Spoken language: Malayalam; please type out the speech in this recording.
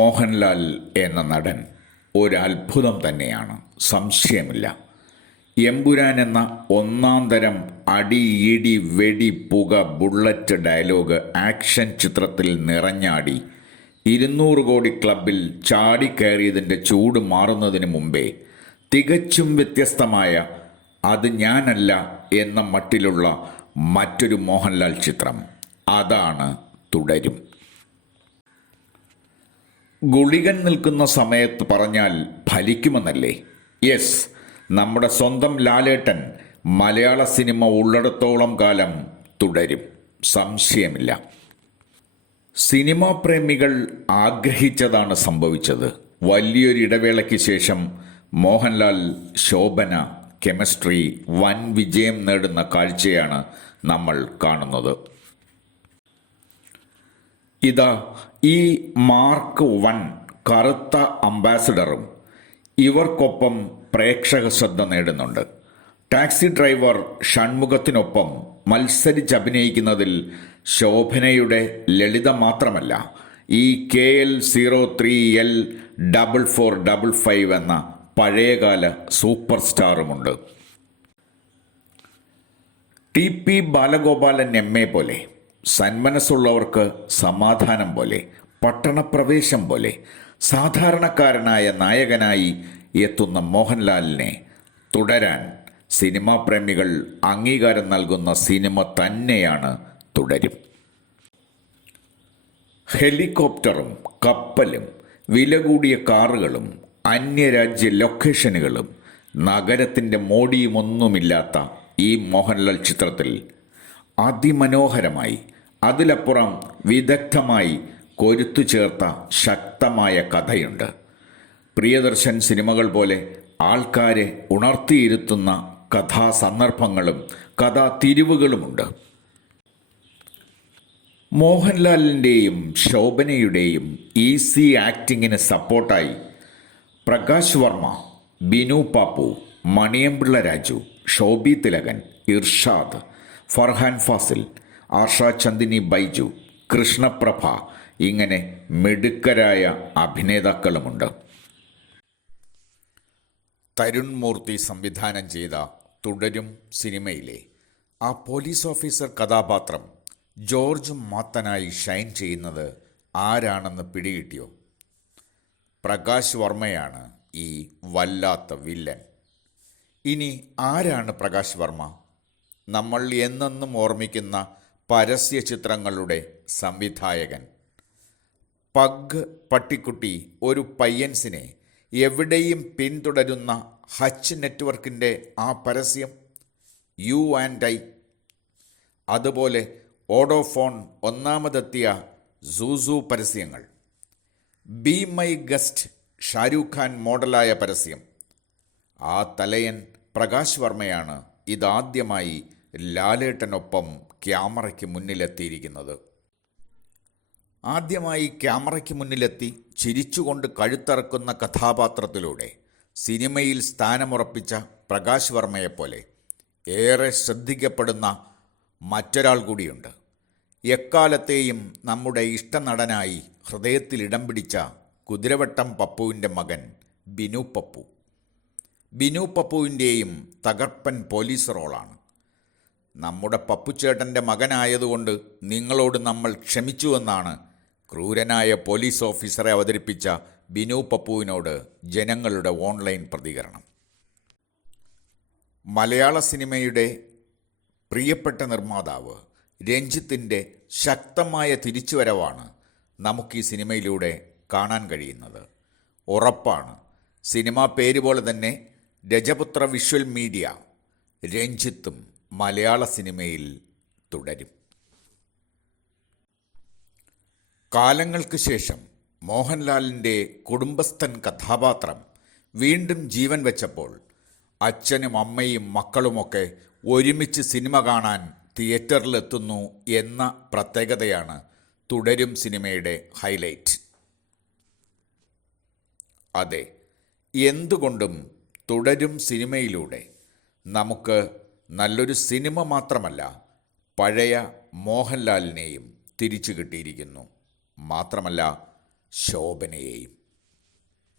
മോഹൻലാൽ എന്ന നടൻ ഒരത്ഭുതം തന്നെയാണ്. സംശയമില്ല. എമ്പുരാൻ എന്ന ഒന്നാം തരം അടി ഇടി വെടി പുക ബുള്ളറ്റ് ഡയലോഗ് ആക്ഷൻ ചിത്രത്തിൽ നിറഞ്ഞാടി. ഇരുന്നൂറ് കോടി ക്ലബിൽ ചാടിക്കയറിയതിന്റെ ചൂട് മാറുന്നതിന് മുമ്പേ തികച്ചും വ്യത്യസ്തമായ അത് ഞാനല്ല എന്ന മട്ടിലുള്ള മറ്റൊരു മോഹൻലാൽ ചിത്രം. അതാണ് തുടരും. ഗുളികൻ നിൽക്കുന്ന സമയത്ത് പറഞ്ഞാൽ ഫലിക്കുമെന്നല്ലേ? യെസ് നമ്മുടെ സ്വന്തം ലാലേട്ടൻ മലയാള സിനിമ ഉള്ളിടത്തോളം കാലം തുടരും. സംശയമില്ല. സിനിമാ പ്രേമികൾ ആഗ്രഹിച്ചതാണ് സംഭവിച്ചത്. വലിയൊരു ഇടവേളയ്ക്ക് ശേഷം മോഹൻലാൽ ശോഭന കെമിസ്ട്രി വൻ വിജയം നേടുന്ന കാഴ്ചയാണ് നമ്മൾ കാണുന്നത്. ഇതാ ഈ മാർക്ക് വൺ കറുത്ത അംബാസിഡറും ഇവർക്കൊപ്പം പ്രേക്ഷക ശ്രദ്ധ നേടുന്നുണ്ട്. ടാക്സി ഡ്രൈവർ ഷൺമുഖത്തിനൊപ്പം മത്സരിച്ചഭിനയിക്കുന്നതിൽ ശോഭനയുടെ ലളിത മാത്രമല്ല ഈ K L zero three L double four double five എന്ന പഴയകാല super സ്റ്റാറുമുണ്ട്. T P Balagopalan M A പോലെ സന്മനസ്സുള്ളവർക്ക് സമാധാനം പോലെ പട്ടണപ്രവേശം പോലെ സാധാരണക്കാരനായ നായകനായി എത്തുന്ന മോഹൻലാലിനെ തുടരാൻ സിനിമാ പ്രേമികൾ അംഗീകാരം നൽകുന്ന സിനിമ തന്നെയാണ് തുടരും. ഹെലികോപ്റ്ററും കപ്പലും വില കൂടിയ കാറുകളും അന്യരാജ്യ ലൊക്കേഷനുകളും നഗരത്തിന്റെ മോടിയുമൊന്നുമില്ലാത്ത ഈ മോഹൻലാൽ ചിത്രത്തിൽ അതിമനോഹരമായി അതിലപ്പുറം വിദഗ്ധമായി കൊരുത്തു ചേർത്ത ശക്തമായ കഥയുണ്ട്. പ്രിയദർശൻ സിനിമകൾ പോലെ ആൾക്കാരെ ഉണർത്തിയിരുത്തുന്ന കഥാസന്ദർഭങ്ങളും കഥാതിരിവുകളുമുണ്ട്. മോഹൻലാലിന്റെയും ശോഭനയുടെയും ഈസി ആക്ടിങ്ങിന് സപ്പോർട്ടായി പ്രകാശ് വർമ്മ ബിനു പാപ്പു മണിയമ്പിള്ള രാജു ഷോബി തിലകൻ ഇർഷാദ് ഫർഹാൻ ഫാസിൽ ആർഷാ ചന്ദിനി ബൈജു കൃഷ്ണപ്രഭ ഇങ്ങനെ മിടുക്കരായ അഭിനേതാക്കളുമുണ്ട്. തരുൺ മൂർത്തി സംവിധാനം ചെയ്ത തുടരും സിനിമയിലെ ആ പോലീസ് ഓഫീസർ കഥാപാത്രം ജോർജ് മാത്തനായി ഷൈൻ ചെയ്യുന്നത് ആരാണെന്ന് പിടികിട്ടിയോ? പ്രകാശ് വർമ്മയാണ് ഈ വല്ലാത്ത വില്ലൻ. ഇനി ആരാണ് പ്രകാശ് വർമ്മ? നമ്മൾ എന്നെന്നും ഓർമ്മിക്കുന്ന പരസ്യ ചിത്രങ്ങളുടെ സംവിധായകൻ. പഗ് പട്ടിക്കുട്ടി ഒരു പയ്യൻസിനെ എവിടെയും പിന്തുടരുന്ന ഹച്ച് നെറ്റ്വർക്കിന്റെ ആ പരസ്യം. You and I. അതുപോലെ ഓഡോഫോൺ ഒന്നാമതെത്തിയ സൂസു പരസ്യങ്ങൾ. Be my guest Shahrukh Khan മോഡലായ പരസ്യം. ആ തലയൻ പ്രകാശ് വർമ്മയാണ് ഇതാദ്യമായി ലാലേട്ടനൊപ്പം ക്യാമറയ്ക്ക് മുന്നിലെത്തിയിരിക്കുന്നത്. ആദ്യമായി ക്യാമറയ്ക്ക് മുന്നിലെത്തി ചിരിച്ചുകൊണ്ട് കഴുത്തറക്കുന്ന കഥാപാത്രത്തിലൂടെ സിനിമയിൽ സ്ഥാനമുറപ്പിച്ച പ്രകാശ് വർമ്മയെപ്പോലെ ഏറെ ശ്രദ്ധിക്കപ്പെടുന്ന മറ്റൊരാൾ കൂടിയുണ്ട്. എക്കാലത്തെയും നമ്മുടെ ഇഷ്ടനടനായി ഹൃദയത്തിൽ ഇടം പിടിച്ച കുതിരവട്ടം പപ്പുവിന്റെ മകൻ ബിനു പപ്പു. ബിനു പപ്പുവിന്റെയും തകർപ്പൻ പോലീസ് റോളാണ്. നമ്മുടെ പപ്പുച്ചേട്ടന്റെ മകനായതുകൊണ്ട് നിങ്ങളോട് നമ്മൾ ക്ഷമിച്ചുവെന്നാണ് ക്രൂരനായ പോലീസ് ഓഫീസറെ അവതരിപ്പിച്ച ബിനു പപ്പുവിനോട് ജനങ്ങളുടെ ഓൺലൈൻ പ്രതികരണം. മലയാള സിനിമയുടെ പ്രിയപ്പെട്ട നിർമ്മാതാവ് രഞ്ജിത്തിന്റെ ശക്തമായ തിരിച്ചുവരവാണ് നമുക്ക് ഈ സിനിമയിലൂടെ കാണാൻ കഴിയുന്നത്. ഉറപ്പാണ്. സിനിമ പേര് പോലെ തന്നെ രജപുത്ര വിഷ്വൽ മീഡിയ രഞ്ജിത്തും മലയാള സിനിമയിൽ തുടരും. കാലങ്ങൾക്ക് ശേഷം മോഹൻലാലിന്റെ കുടുംബസ്ഥൻ കഥാപാത്രം വീണ്ടും ജീവൻ വെച്ചപ്പോൾ അച്ഛനും അമ്മയും മക്കളുമൊക്കെ ഒരുമിച്ച് സിനിമ കാണാൻ തിയേറ്ററിലെത്തുന്നു എന്ന പ്രത്യേകതയാണ് തുടരും സിനിമയുടെ ഹൈലൈറ്റ്. അതെ എന്തുകൊണ്ടും തുടരും സിനിമയിലൂടെ നമുക്ക് നല്ലൊരു സിനിമ മാത്രമല്ല പഴയ മോഹൻലാലിനെയും തിരിച്ചു കിട്ടിയിരിക്കുന്നു. മാത്രമല്ല ശോഭനയെയും.